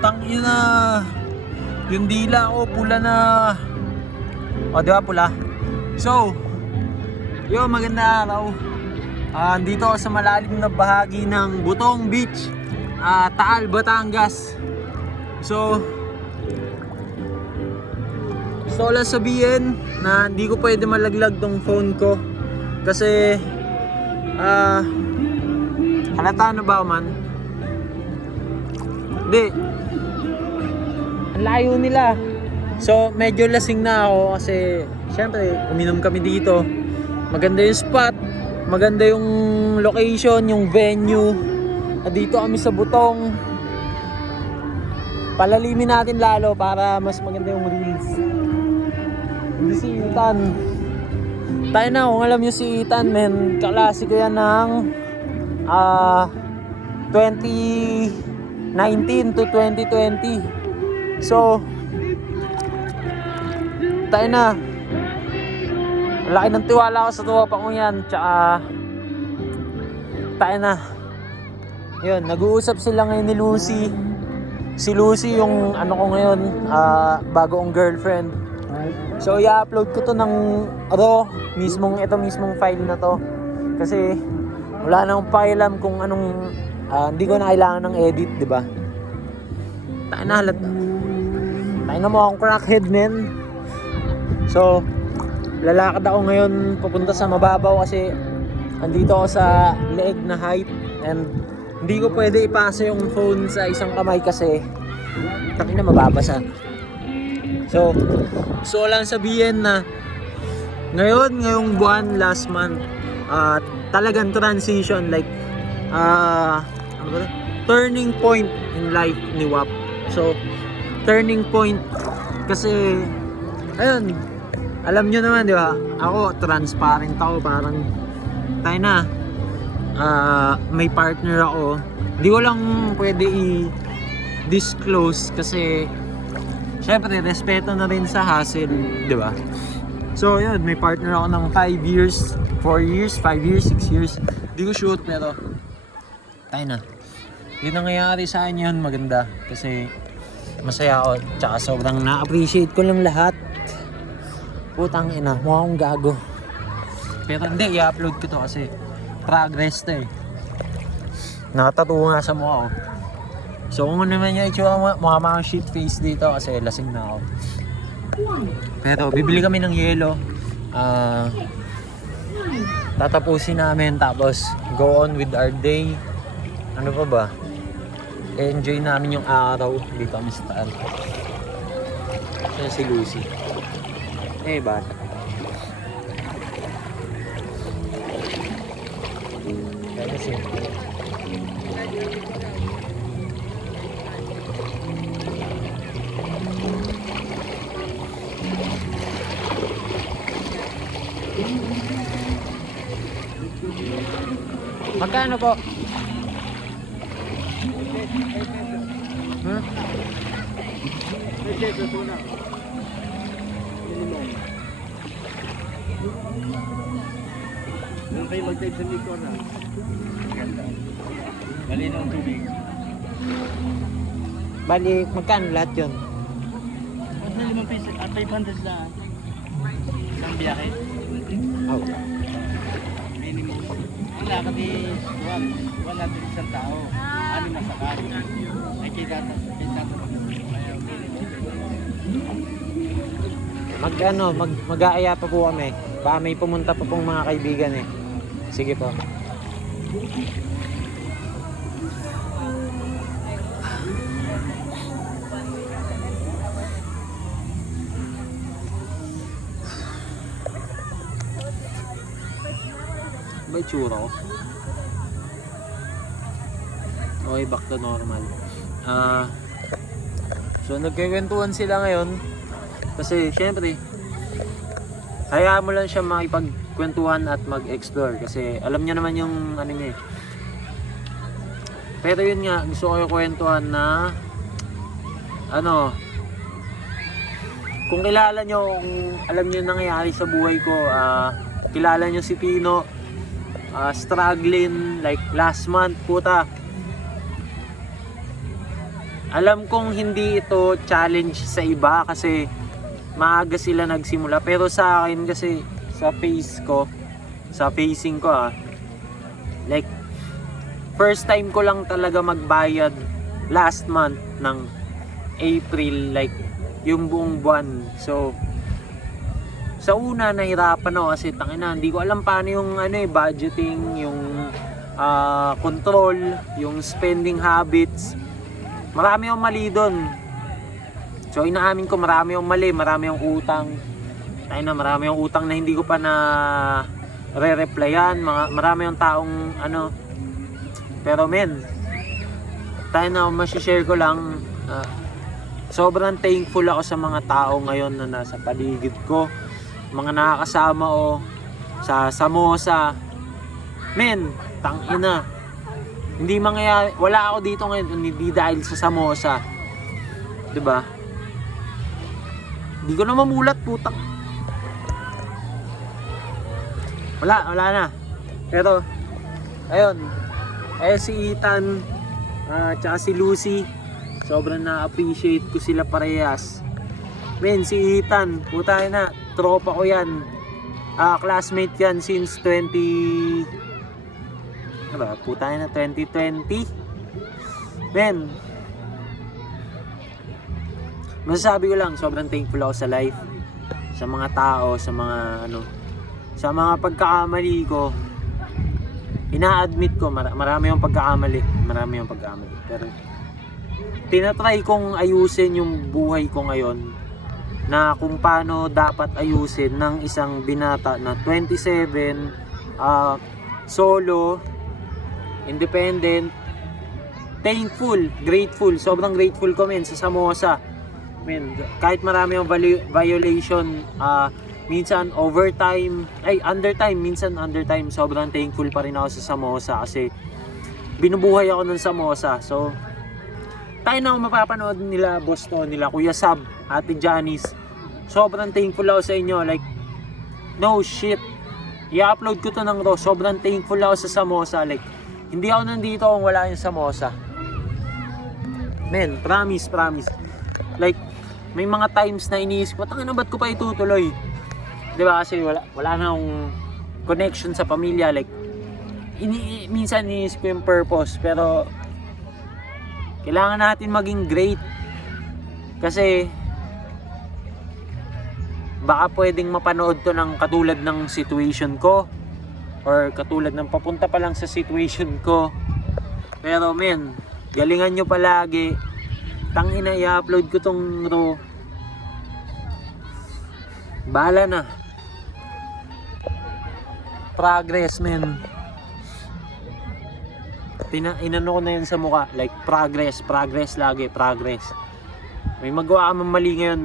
Tangina. Yung dila ko pula na. O, di ba pula? So, yo, maganda araw. Dito ako sa malalim na bahagi ng Butong Beach, Taal, Batangas. So, gusto ko lang sabihin na hindi ko pwede malaglag tong phone ko. Kasi, halata na ba man? Hindi. Ang layo nila. So, medyo lasing na ako kasi syempre, uminom kami dito. Maganda yung spot, maganda yung location, yung venue. At dito kami sa Butong. Palalimin natin lalo para mas maganda yung reels. Hindi si Ethan. Tayo na, kung alam nyo si Ethan, men, kaklasiko yan ng 2019 to 2020. So, tayo na. Laki ng tiwala ko sa tropa ko yan. Tsaka tayo na. Yun, nag-uusap sila ngayon ni Lucy. Si Lucy yung ano ko ngayon, bago kong girlfriend. So i-upload ko to ng ito mismong file na to. Kasi wala nang pakialam kung anong hindi ko na kailangan ng edit, di ba? Tayo na halata. Tayo na mo akong crackhead, men. So, lalakad ako ngayon papunta sa mababaw kasi andito ako sa leeg na height and hindi ko pwede ipasa yung phone sa isang kamay kasi taki na mababasa. So, gusto lang sabihin na ngayong buwan, last month, talagang transition, like turning point in life ni WAP. So, turning point kasi ayun, alam nyo naman, di ba? Ako, transparent ako. Parang, tayo na. May partner ako. Hindi ko lang pwede i-disclose kasi, syempre, respeto na rin sa hassle, di ba? So, yun, may partner ako ng 5 years, 4 years, 5 years, 6 years. Hindi ko shoot, pero, tayo na. Yun ang nangyayari sa akin yun, maganda. Kasi, masaya ako. Tsaka sobrang na-appreciate ko lang lahat. Putang ina, mukha akong gago. Pero hindi, i-upload ko to kasi progress to eh. Nakatattoo nga sa mukha ko. So kung ano naman yung itsura, mukha mga shit face dito kasi lasing na ako. Pero bibili kami ng yelo. Tatapusin namin tapos go on with our day. Ano pa ba? Enjoy namin yung araw dito kami sa Taal. Siya si Lucy. Bata. Kaya kasi magkano po? Huh? Doon kayo mag-dive sa likod na. Ganda. Malinaw ang tubig. Bali, magkano lahat yun? Basta 5 piso at 500 lang. Isang biyahe. Oh. Minimum. Wala kasi wala din isang tao. Ano masakal. Ay kita to. Mag-aaya pa po kami. Baka may pumunta pa pong mga kaibigan eh. Sige po. May tsura ko. Okay, back to normal. So nagkikwentuhan sila ngayon. Kasi syempre, hayaan mo lang siya makipagkwentuhan at mag-explore. Kasi alam niya naman yung ano niya eh. Pero yun nga, gusto ko yung kwentuhan na kung kilala nyo, kung alam nyo nangyayari sa buhay ko, kilala nyo si Pino, struggling like last month, puta. Alam kong hindi ito challenge sa iba kasi maaga sila nagsimula. Pero sa akin kasi, sa facing ko like, first time ko lang talaga magbayad last month ng April, like, yung buong buwan. So, sa una, nahirapan ako kasi tangina, hindi ko alam paano yung budgeting, yung control, yung spending habits. Marami akong mali doon. So inaamin ko, marami akong mali, marami akong utang. Marami akong utang na hindi ko pa na re-replyan. Marami akong taong pero men, masishare ko lang, sobrang thankful ako sa mga tao ngayon na nasa paligid ko, mga nakakasama o sa samosa. Men, tangina, hindi mangyayari, wala ako dito ngayon hindi dahil sa samosa, 'di ba? Hindi ko na mamulat, putang. Wala na. Pero ayun, si Ethan tsaka si Lucy, sobrang na-appreciate ko sila parehas. Men, si Ethan, puta na, tropa ko yan. Classmate yan since 2020. Men, masasabi ko lang, sobrang thankful ako sa life, sa mga tao, sa mga pagkakamali ko. Ina-admit ko, marami yung pagkakamali. Pero tinatry kong ayusin yung buhay ko ngayon, na kung paano dapat ayusin ng isang binata na 27, solo, independent, thankful, grateful. Sobrang grateful ko, men, sa samosa. Men, kahit marami yung violation, minsan undertime, sobrang thankful pa rin ako sa samosa kasi binubuhay ako ng samosa. So, tayo na mapapanood nila boss to, nila Kuya Sab, Ate Janice. Sobrang thankful ako sa inyo. Like, no shit. I-upload ko to ng raw. Sobrang thankful ako sa samosa. Like, hindi ako nandito kung wala yung samosa. Men, promise. Like, may mga times na iniisip ko, tangina, ba't ko pa itutuloy? Diba kasi wala na akong connection sa pamilya. Like, minsan iniisip ko yung purpose. Pero, kailangan natin maging great. Kasi, baka pwedeng mapanood to ng katulad ng situation ko. Or katulad ng papunta pa lang sa situation ko. Pero men, galingan nyo palagi. Tangina, i-upload ko tong raw. Bahala na. Progress, men. Inano ko na yun sa mukha. Like, progress lagi, progress. May magawa ka mali ngayon,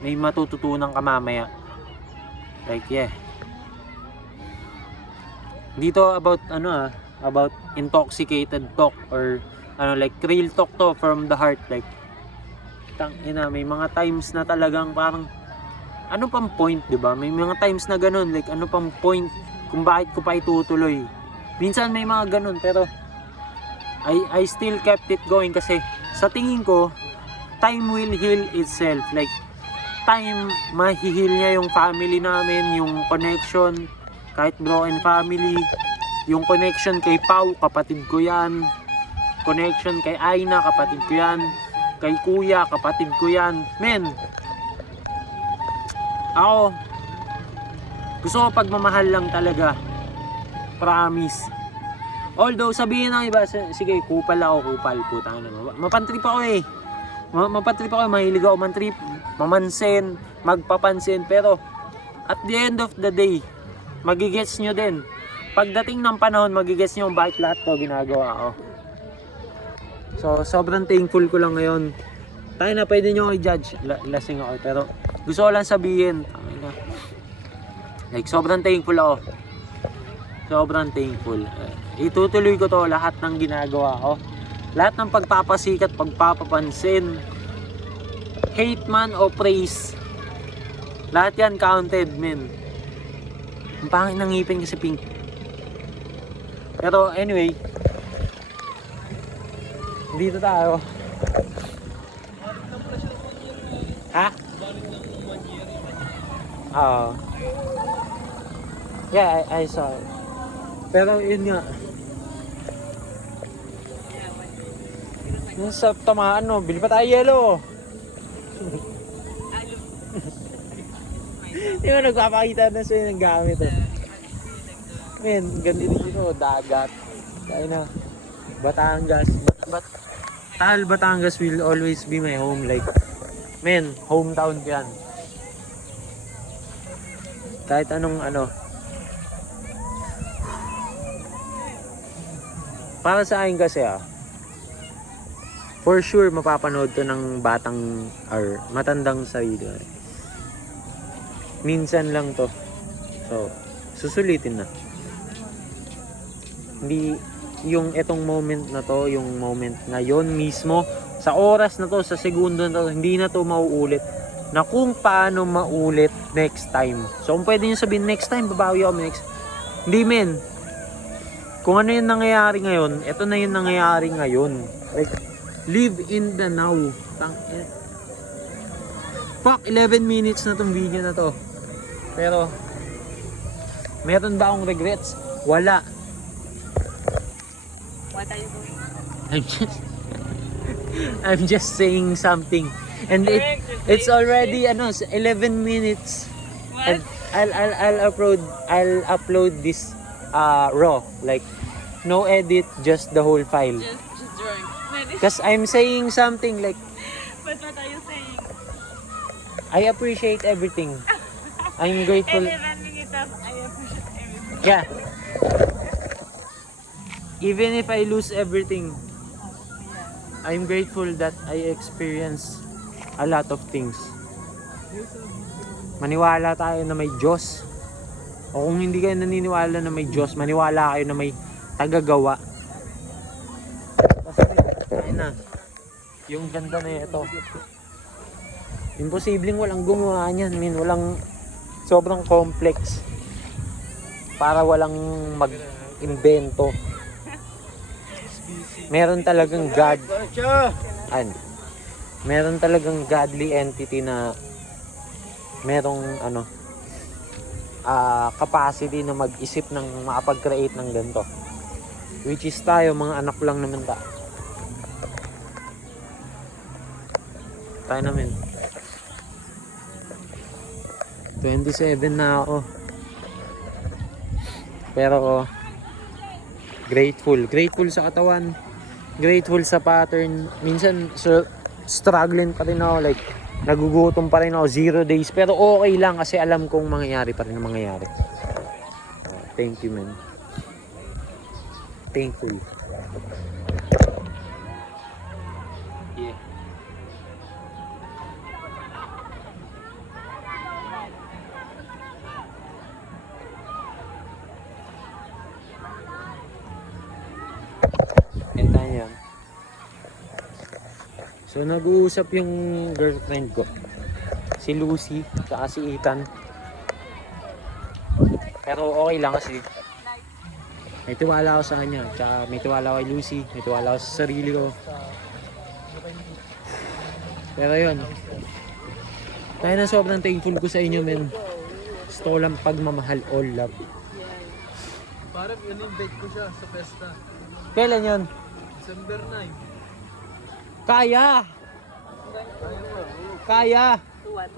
may matututunan ka mamaya. Like, yeah. Dito about about intoxicated talk or like real talk to from the heart. Like, may mga times na talagang parang ano pang point, 'di ba? May mga times na ganun, like ano pang point kung bakit ko pa itutuloy. Minsan may mga ganun pero I still kept it going kasi sa tingin ko time will heal itself. Like, time mahihil niya yung family namin, yung connection kahit broken family, yung connection kay Pau, kapatid ko yan, connection kay Aina, kapatid ko yan, kay Kuya, kapatid ko yan. Men, ako gusto ko pagmamahal lang talaga, promise. Although sabihin ng iba, sige, kupal, putang ina mo. Mapantrip ako eh. Mahilig ako mantrip, mamansin, magpapansin, pero at the end of the day, magigets nyo din. Pagdating ng panahon, magigets nyo bakit lahat to ginagawa ko. So, sobrang thankful ko lang ngayon. Tayo na, pwede nyo i-judge. Lasing ako, pero gusto ko lang sabihin, like, sobrang thankful ako. Sobrang thankful. Itutuloy ko to, lahat ng ginagawa ko. Lahat ng pagpapasikat, pagpapapansin, hate man o praise, lahat yan counted, men. Ang pangit ng ngipin kasi pink. Pero anyway, dito tayo. Ha? Oo. Yeah, I saw it. Pero yun nga. Yung sa tamaan, no, bili pa tayo yelo. Di ba nagpapakita na sa'yo ng gamit, eh. Men, ganito dito, dagat. Kaya na, Batangas. Tal Batangas will always be my home. Like, men, hometown ko yan. Kahit anong ano. Para sa akin kasi for sure mapapanood to ng batang or matandang sarili. Minsan lang to. So, susulitin na. Hindi yung etong moment na to, yung moment ngayon mismo, sa oras na to, sa segundo na to, hindi na to mauulit. Na kung paano maulit next time. So, kung pwede nyo sabihin next time, babawi ako next. Hindi, men. Kung ano yung nangyayari ngayon, ito na yung nangyayari ngayon. Like, live in the now. Fuck, 11 minutes na tong video na to. Pero, meron ba akong regrets? Wala. What are you doing? I'm just saying something. And it's already 11 minutes. And I'll upload this raw, like no edit, just the whole file. Just drawing. Because I'm saying something like But what are you saying? I appreciate everything. I'm grateful. 11 minutes of I appreciate everything. Yeah. Even if I lose everything, I'm grateful that I experience a lot of things. Maniwala tayo na may Diyos. O kung hindi kayo naniniwala na may Diyos, maniwala kayo na may tagagawa. Kasi, ayun na. Yung ganda na ito. Imposibleng walang gumawa niyan. I mean, walang sobrang complex. Para walang mag-invento. Meron talagang God. Meron talagang godly entity na merong capacity na mag-isip ng makapag-create ng ganito. Which is tayo, mga anak lang naman tayo namin. 27 na ako. Pero grateful sa katawan, grateful sa pattern. Minsan struggling pa rin ako, like nagugutom pa rin ako, 0 days, pero okay lang kasi alam kong mangyayari pa rin ang mangyayari. Thank you, man. Thankful. Yeah. Enta yan. So nag-uusap yung girlfriend ko, si Lucy, saka si Ethan. Pero okay lang kasi may tiwala ako sa kanya, tsaka may tiwala ako kay Lucy, may tiwala ako sa sarili ko. Pero yun, tayo na sobrang thankful ko sa inyo, men. Gusto ko lang pagmamahal, all love. Parang in-invite ko siya sa festa. Kailan yun? December 9. Kaya! Kaya! What?